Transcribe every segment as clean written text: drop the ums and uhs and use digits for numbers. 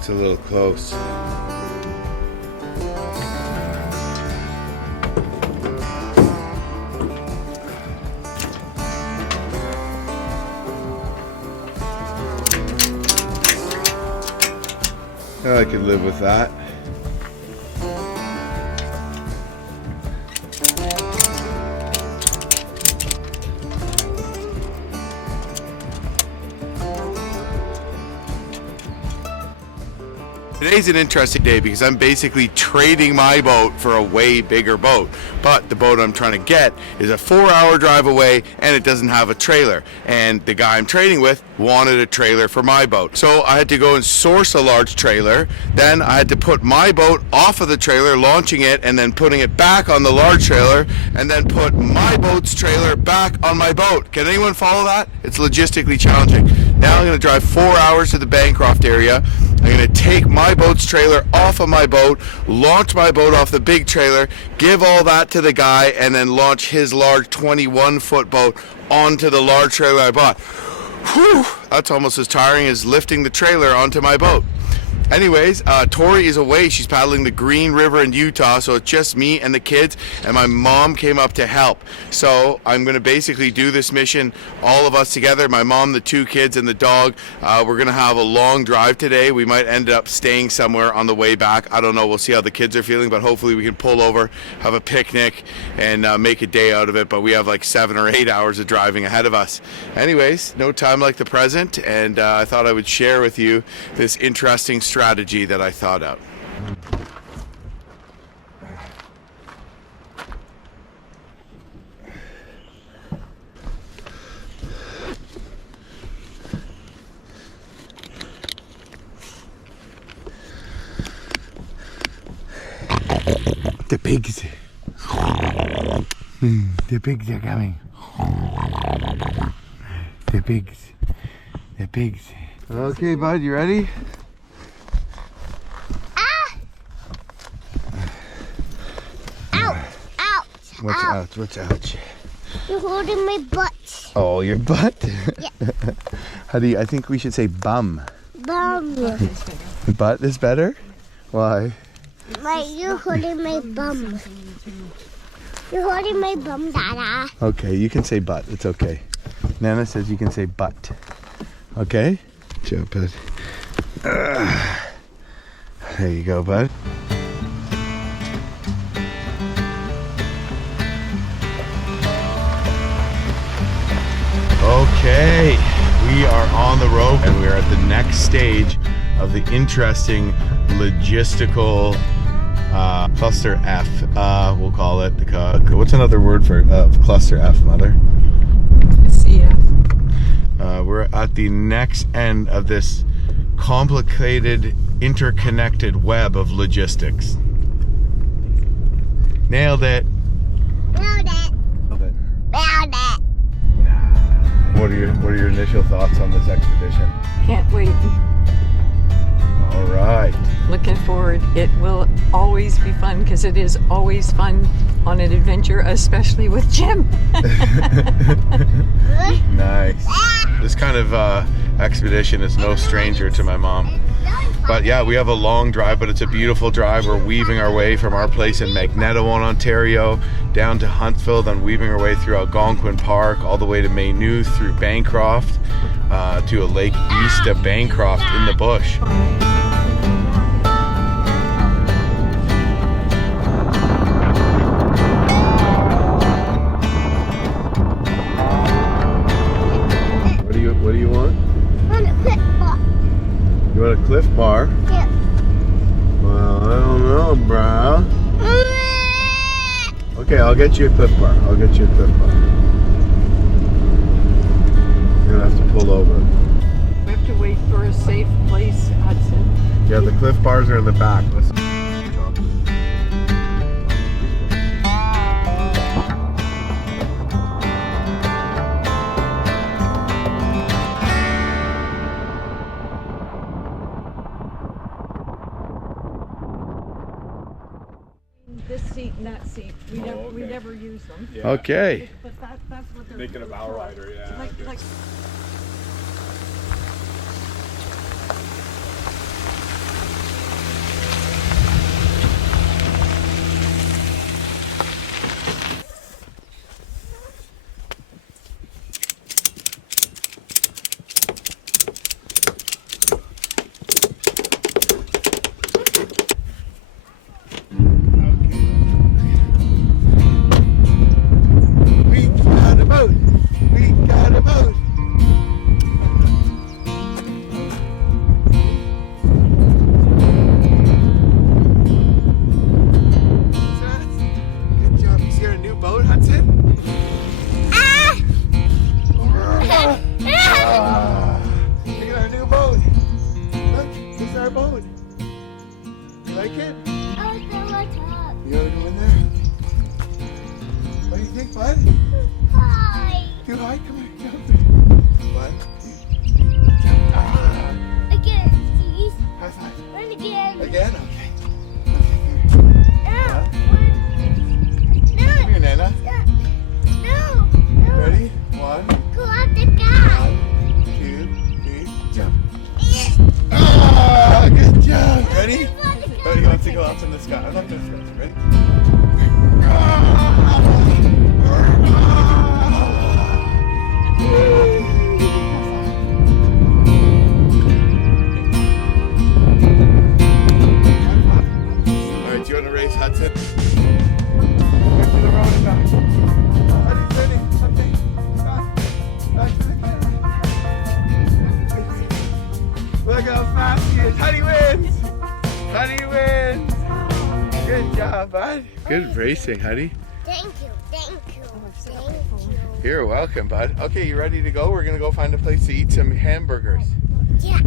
That's a little close. I could live with that. Today's an interesting day because I'm basically trading my boat for a way bigger boat. But the boat I'm trying to get is a 4-hour drive away and it doesn't have a trailer. And the guy I'm trading with wanted a trailer for my boat. So I had to go and source a large trailer. Then I had to put my boat off of the trailer, launching it, and then putting it back on the large trailer, and then put my boat's trailer back on my boat. Can anyone follow that? It's logistically challenging. Now I'm going to drive 4 hours to the Bancroft area. I'm going to take my boat's trailer off of my boat, launch my boat off the big trailer, give all that to the guy, and then launch his large 21-foot boat onto the large trailer I bought. Whew, that's almost as tiring as lifting the trailer onto my boat. Anyways, Tori is away. She's paddling the Green River in Utah, so it's just me and the kids, and my mom came up to help. So I'm going to basically do this mission, all of us together, my mom, the 2 kids, and the dog. We're going to have a long drive today. We might end up staying somewhere on the way back. I don't know. We'll see how the kids are feeling, but hopefully we can pull over, have a picnic, and make a day out of it. But we have like 7 or 8 hours of driving ahead of us. Anyways, no time like the present, and I thought I would share with you this interesting strategy that I thought out. The pigs. The pigs are coming. The pigs. The pigs. Okay, bud, you ready? What's ouch? What's ouch? You're holding my butt. Oh, your butt? Yeah. Huddy, I think we should say bum. Bum. Butt is better? Why? Like you're holding my bum. You're holding my bum, Dada. Okay, you can say butt. It's okay. Nana says you can say butt. Okay? Joe, bud. There you go, bud. Okay, we are on the road and we are at the next stage of the interesting logistical cluster F. We'll call it. What's another word for cluster F, Mother? CF. We're at the next end of this complicated, interconnected web of logistics. Nailed it. Nailed it. Nailed it. What are your initial thoughts on this expedition? Can't wait. All right. Looking forward. It will always be fun because it is always fun on an adventure, especially with Jim. Nice. This kind of expedition is no stranger to my mom. But yeah, we have a long drive, but it's a beautiful drive. We're weaving our way from our place in Magnetawan, Ontario, down to Huntsville, then weaving our way through Algonquin Park, all the way to Maynooth, through Bancroft, to a lake east of Bancroft in the bush. What do you want? I want a cliff bar. You want a Cliff Bar? Yeah. Well, I don't know, bro. Okay, I'll get you a Cliff Bar. I'll get you a Cliff Bar. You're gonna have to pull over. We have to wait for a safe place, Hudson. Yeah, the Cliff Bars are in the back. Listen. This seat and that seat, we never use them. Yeah. Okay. But that's what they're Making a bow rider, yeah. Like like it? Oh, the top. You wanna go in there? What do you think, bud? Hi. Too high? Come here, jump there. One, two, jump. Ah. Again, please. High five. Run again. Again? Okay. No. Come here, Nana. No. Ready? One, Go out the car. 2, 3, jump. Ah, good job. Ready? Ready? He wants to go up in the sky. I'm not going to throw it. Ready? Alright, do you want to race Hudson? Back to the road and back. Huddy's ready. Okay. Back to the camera. Look how fast he is. Huddy wins! Huddy wins! Good job, bud. Good racing, Huddy. Thank you. You're welcome, bud. Okay, you ready to go? We're gonna go find a place to eat some hamburgers. Yeah.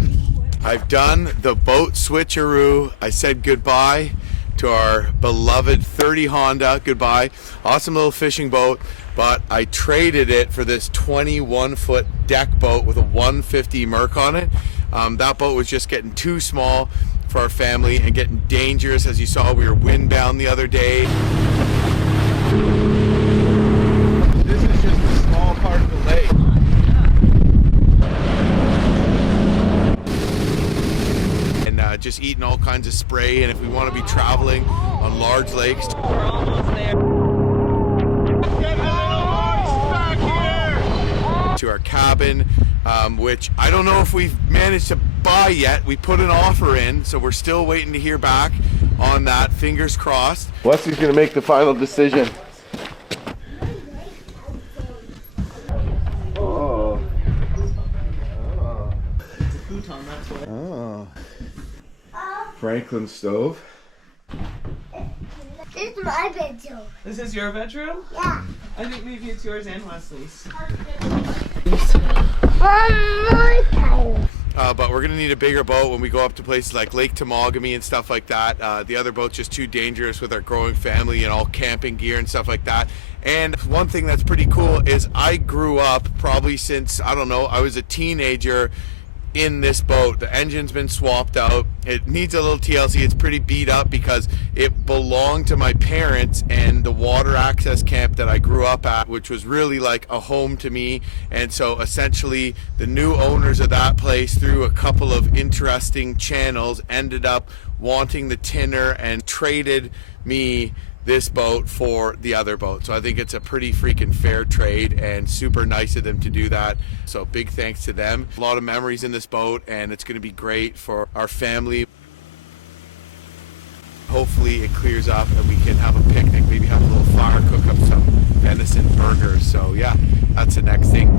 I've done the boat switcheroo. I said goodbye to our beloved 30 Honda. Goodbye. Awesome little fishing boat, but I traded it for this 21-foot deck boat with a 150 Merc on it. That boat was just getting too small for our family and getting dangerous. As you saw, we were windbound the other day. This is just a small part of the lake. And just eating all kinds of spray, and if we want to be traveling on large lakes. We're almost there. To our cabin, which I don't know if we've managed to buy yet. We put an offer in, so we're still waiting to hear back on that. Fingers crossed. Wesley's gonna make the final decision. Oh. It's a futon, that's what. Oh. Franklin stove. This is my bedroom. This is your bedroom? Yeah. I think maybe it's yours and Wesley's. One more time. But we're gonna need a bigger boat when we go up to places like Lake Temagami and stuff like that. The other boat's just too dangerous with our growing family and all camping gear and stuff like that. And one thing that's pretty cool is I grew up probably since, I don't know, I was a teenager in this boat. The engine's been swapped out. It needs a little TLC. It's pretty beat up because it belonged to my parents and the water access camp that I grew up at, which was really like a home to me. And so essentially the new owners of that place, through a couple of interesting channels, ended up wanting the tinner and traded me this boat for the other boat. So I think it's a pretty freaking fair trade and super nice of them to do that. So big thanks to them. A lot of memories in this boat, and it's going to be great for our family. Hopefully it clears up and we can have a picnic, maybe have a little fire, cook up some venison burgers. So yeah, that's the next thing.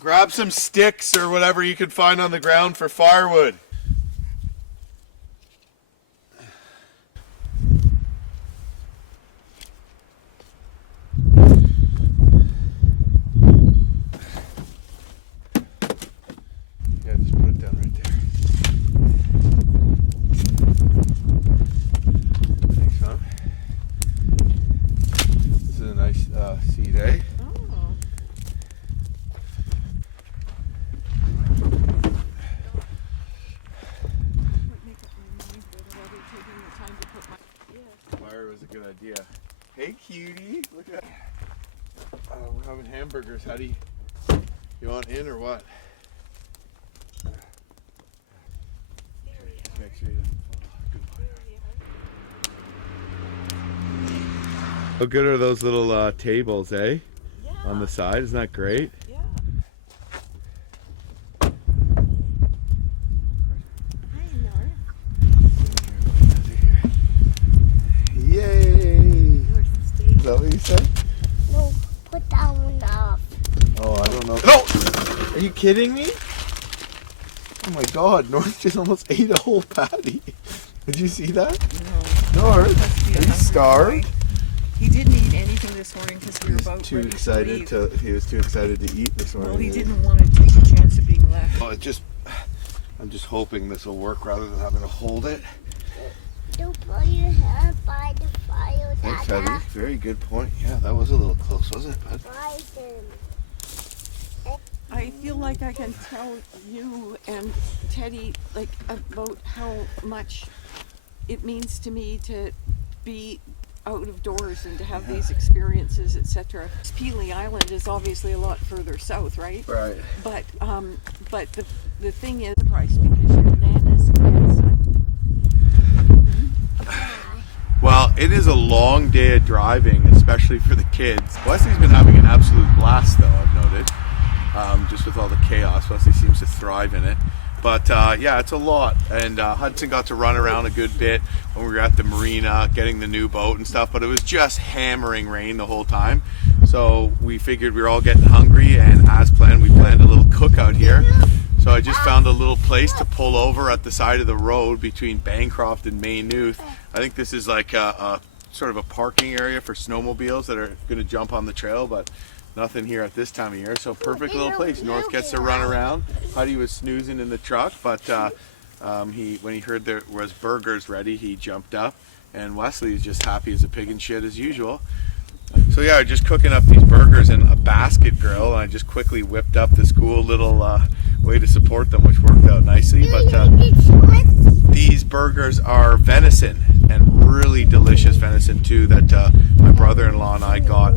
Grab some sticks or whatever you can find on the ground for firewood. Yeah, just put it down right there. Thanks, Mom. This is a nice sea day. Fire was a good idea. Hey, cutie, look at that. We're having hamburgers, Huddy. You want in or what? Make sure you How good are those little tables, eh? Yeah. On the side, isn't that great? Yeah. Yay! Is that what you said? No, put that one off. Oh, I don't know. No! Are you kidding me? Oh my God, North just almost ate a whole patty. Did you see that? No. North, are you starved? He didn't eat anything this morning because we were He was about too ready excited to leave. he was too excited to eat this morning. Well, he didn't want to take a chance of being left. Oh, I'm just hoping this will work rather than having to hold it. Don't put your hair by the fire, Thanks, Dada. Huddy. Very good point. Yeah, that was a little close, wasn't it, bud? I feel like I can tell you and Teddy like about how much it means to me to be out of doors and to have these experiences, etc. Peely Island is obviously a lot further south, right? Right. But the thing is, surprised because your nana's grandson. Well, it is a long day of driving, especially for the kids. Wesley's been having an absolute blast, though, I've noted. Just with all the chaos, Wesley seems to thrive in it. But yeah, it's a lot. And Hudson got to run around a good bit when we were at the marina, getting the new boat and stuff. But it was just hammering rain the whole time. So we figured we were all getting hungry, and as planned, we planned a little cookout here. So I just found a little place to pull over at the side of the road between Bancroft and Maynooth. I think this is like a sort of a parking area for snowmobiles that are going to jump on the trail, but nothing here at this time of year. So perfect little place. North gets to run around. Huddy was snoozing in the truck, but when he heard there was burgers ready, he jumped up, and Wesley is just happy as a pig in shit as usual. So yeah, just cooking up these burgers in a basket grill, and I just quickly whipped up this cool little way to support them, which worked out nicely. But these burgers are venison, and really delicious venison too, that my brother-in-law and I got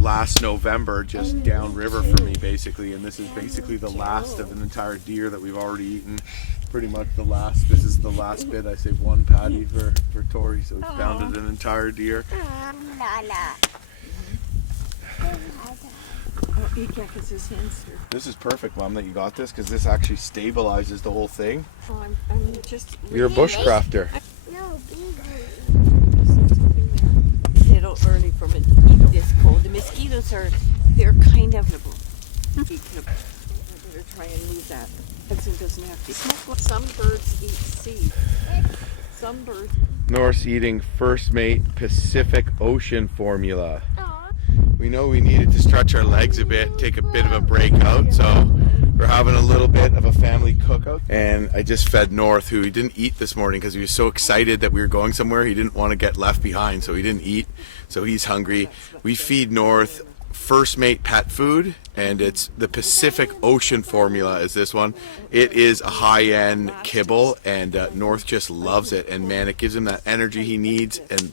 last November just downriver for me, basically. And this is basically the last of an entire deer that we've already eaten. Pretty much the last. This is the last bit. I saved one patty for Tori, so we pounded an entire deer. Oh, he can't get his hands through. This is perfect, Mom, that you got this, because this actually stabilizes the whole thing. Oh, I'm just. You're a bushcrafter. No, It's a little early for mosquito this cold. The mosquitoes they're kind of. I better try and move that. Hudson doesn't have to. Some birds eat seed. Some birds. North's eating First Mate Pacific Ocean formula. We know we needed to stretch our legs a bit, take a bit of a break out, so we're having a little bit of a family cookout. And I just fed North, who he didn't eat this morning because he was so excited that we were going somewhere. He didn't want to get left behind, so he didn't eat, so he's hungry. We feed North First Mate pet food, and it's the Pacific Ocean formula is this one. It is a high-end kibble, and North just loves it, and man, it gives him that energy he needs. And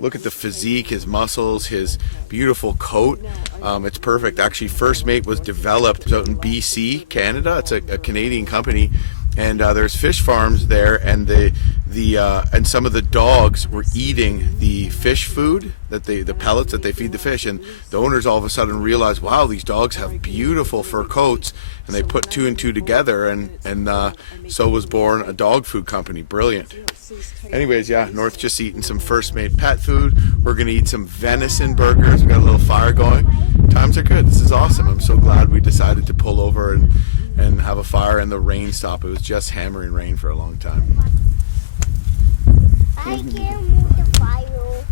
look at the physique, his muscles, his beautiful coat. It's perfect. Actually, First Mate was developed out in BC, Canada. It's a Canadian company, and there's fish farms there, and and some of the dogs were eating the fish food that the pellets that they feed the fish, and the owners all of a sudden realized, wow, these dogs have beautiful fur coats, and they put two and two together, and so was born a dog food company. Brilliant. Anyways, yeah, North just eating some First Mate pet food. We're gonna eat some venison burgers. We got a little fire going. Times are good. This is awesome. I'm so glad we decided to pull over and have a fire and the rain stop. It was just hammering rain for a long time. I can't move the fire.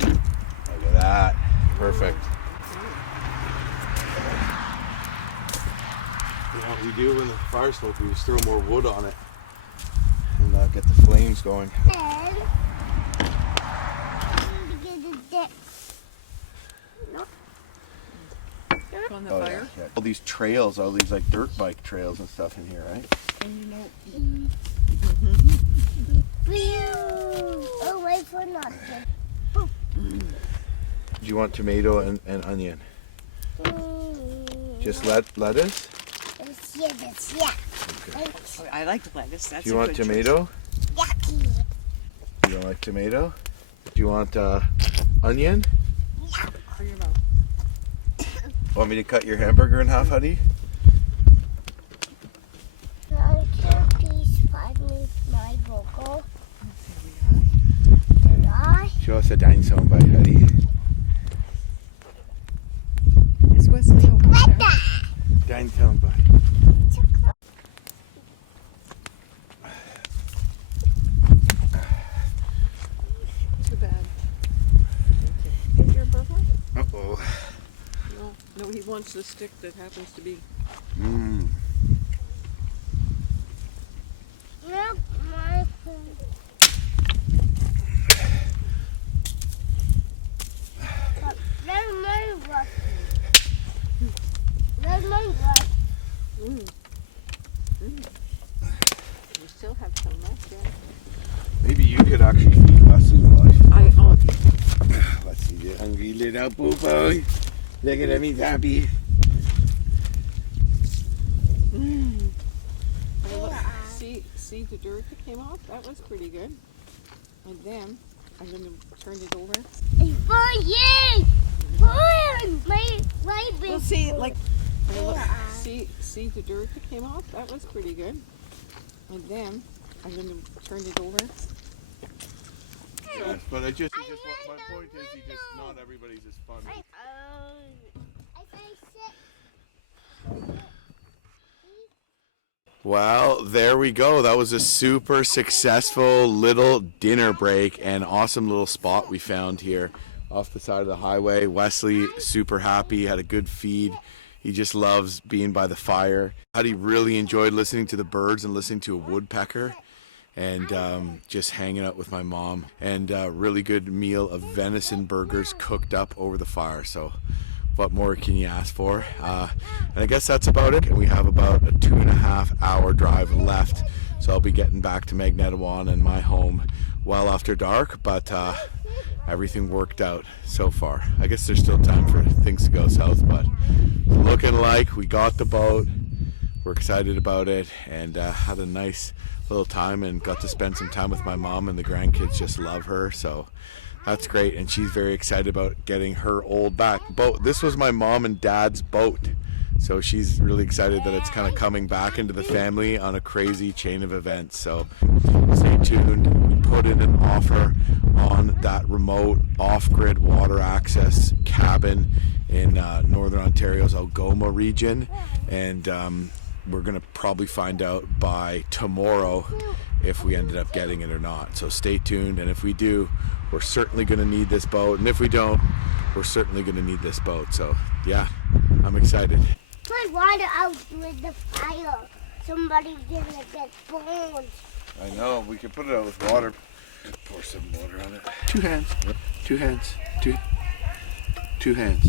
Look at that. Perfect. You know what we do when the fire smoke, we just throw more wood on it and get the flames going. On the Oh, fire. yeah. All these trails, all these like dirt bike trails and stuff in here, right? And you know. Oh, wait for nothing. Do you want tomato and onion? Just lettuce? Yeah. Okay. I like lettuce. That's Do you want tomato? Yucky. You don't like tomato? Do you want onion? For your mouth. Want me to cut your hamburger in half, Huddy? Please find me my vocal. Show us a dinosaur by Huddy. Is Wesley over there? Dinosaur by. wants the stick that happens to be. Mmm. Look, my food. There's my brush. There's my brush. Mm. Mm. You still have some left, yeah. Maybe you could actually feed Wesley while Let's see the hungry little boo boy. Look at him, he's happy. Mm. See the dirt that came off? That was pretty good. And then I'm going to turn it over. It's for you. For my baby. Well, see, like, see the dirt that came off? That was pretty good. And then I'm going to turn it over. Yes, but my point is, not everybody's as fun. Well, there we go. That was a super successful little dinner break and awesome little spot we found here off the side of the highway. Wesley, super happy, had a good feed. He just loves being by the fire. Huddy really enjoyed listening to the birds and listening to a woodpecker. And just hanging out with my mom, and a really good meal of venison burgers cooked up over the fire. So what more can you ask for? And I guess that's about it. And we have about a 2.5 hour drive left, so I'll be getting back to Magnetawan and my home well after dark, but everything worked out so far. I guess there's still time for things to go south, but looking like we got the boat. We're excited about it, and had a nice little time and got to spend some time with my mom, and the grandkids just love her, so that's great. And she's very excited about getting her old boat. This was my mom and dad's boat, so she's really excited that it's kind of coming back into the family on a crazy chain of events. So stay tuned. We put in an offer on that remote off-grid water access cabin in northern Ontario's Algoma region, and we're going to probably find out by tomorrow if we ended up getting it or not. So stay tuned, and if we do, we're certainly going to need this boat, and if we don't, we're certainly going to need this boat. So yeah, I'm excited. Put water out with the fire. Somebody's gonna get burned. I know, we can put it out with water. Pour some water on it. Two hands. Two hands. Two hands.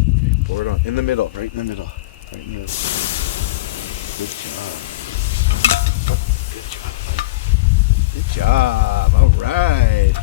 Okay, pour it on. In the middle. Right in the middle. Right in the middle. Good job. Good job. Good job. All right.